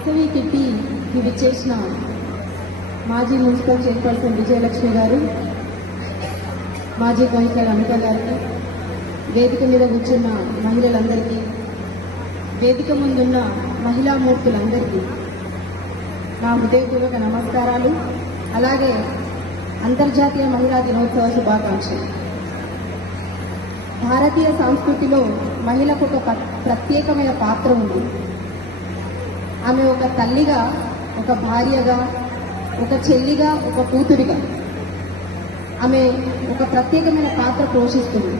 వాసవి కిట్టికి విచ్చేసిన మాజీ municipal chairperson Vijayalakshmi గారు, మాజీ కౌన్సిలర్ అమిత గారికి, వేదిక మీద కూర్చున్న మహిళలందరికీ, వేదిక ముందున్న మహిళామూర్తులందరికీ నా హృదయపూర్వక నమస్కారాలు. అలాగే అంతర్జాతీయ మహిళా దినోత్సవ శుభాకాంక్షలు. భారతీయ సంస్కృతిలో మహిళకు ఒక ప్రత్యేకమైన పాత్ర ఉంది. ఆమె ఒక తల్లిగా, ఒక భార్యగా, ఒక చెల్లిగా, ఒక కూతురిగా ఆమె ఒక ప్రత్యేకమైన పాత్ర పోషిస్తుంది.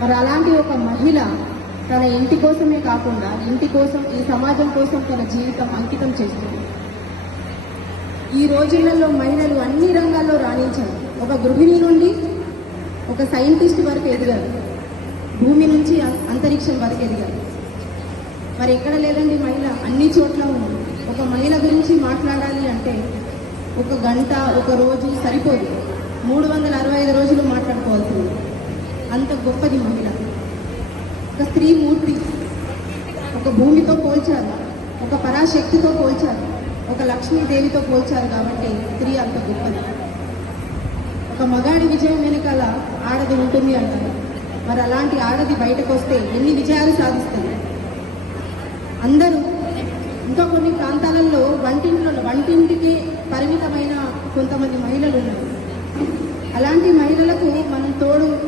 మరి అలాంటి ఒక మహిళ తన ఇంటి కోసమే కాకుండా ఇంటి కోసం, ఈ సమాజం కోసం తన జీవితం అంకితం చేస్తుంది. ఈ రోజులలో మహిళలు అన్ని రంగాల్లో రాణించారు. ఒక గృహిణి నుండి ఒక సైంటిస్ట్ వరకు ఎదిగారు, భూమి నుంచి అంతరిక్షం వరకు ఎదిగారు. మరి ఎక్కడ లేదండి మహిళ, అన్ని చోట్ల ఉంది. ఒక మహిళ గురించి మాట్లాడాలి అంటే ఒక గంట, ఒక రోజు సరిపోదు, 365 రోజులు మాట్లాడుకోవాల్సింది. అంత గొప్పది మహిళ. ఒక స్త్రీ మూర్తి, ఒక భూమితో పోల్చారు, ఒక పరాశక్తితో పోల్చారు, ఒక లక్ష్మీదేవితో పోల్చారు. కాబట్టి స్త్రీ అంత గొప్పది. ఒక మగాడి విజయం వెనకాల ఆడది ఉంటుంది అంటారు. మరి అలాంటి ఆడది బయటకు వస్తే ఎన్ని విజయాలు సాధిస్తుంది. అందరూ ఇంకా కొన్ని ప్రాంతాలలో వంటింటికే పరిమితమైన కొంతమంది మహిళలు ఉన్నారు. అలాంటి మహిళలకు మనం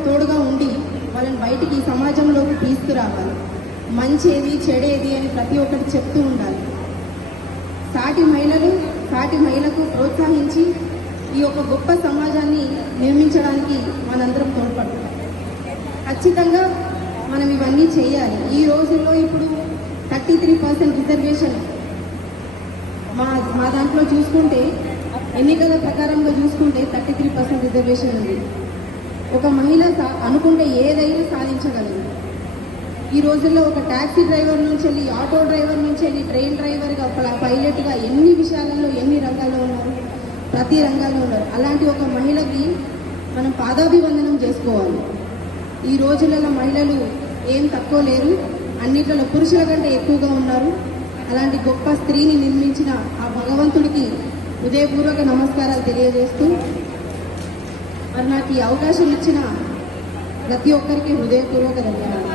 తోడుగా ఉండి వాళ్ళని బయటికి ఈ సమాజంలోకి తీసుకురావాలి. మంచేది చెడేది అని ప్రతి ఒక్కటి చెప్తూ ఉండాలి. సాటి మహిళకు ప్రోత్సహించి ఈ యొక్క గొప్ప సమాజాన్ని నిర్మించడానికి మనందరం తోడ్పడతాం. ఖచ్చితంగా మనం ఇవన్నీ చేయాలి. ఈ రోజుల్లో ఇప్పుడు 33% రిజర్వేషన్ మా దాంట్లో చూసుకుంటే, ఎన్నికల ప్రకారంగా చూసుకుంటే 33% రిజర్వేషన్ ఉంది. ఒక మహిళ అనుకుంటే ఏదైనా సాధించగలదు. ఈ రోజుల్లో ఒక ట్యాక్సీ డ్రైవర్ నుంచి వెళ్ళి, ఆటో డ్రైవర్ నుంచి వెళ్ళి, ట్రైన్ డ్రైవర్గా, పైలట్గా ఎన్ని విషయాలలో, ఎన్ని రంగాల్లో ఉన్నారు, ప్రతి రంగాల్లో ఉన్నారు. అలాంటి ఒక మహిళకి మనం పాదాభివందనం చేసుకోవాలి. ఈ రోజులలో మహిళలు ఏం తక్కువ లేరు, అన్నిట్లలో పురుషుల కంటే ఎక్కువగా ఉన్నారు. అలాంటి గొప్ప స్త్రీని నిర్మించిన ఆ భగవంతుడికి హృదయపూర్వక నమస్కారాలు తెలియజేస్తూ, మరి నాకు ఈ అవకాశం ఇచ్చిన ప్రతి ఒక్కరికి హృదయపూర్వక ధన్యవాదాలు.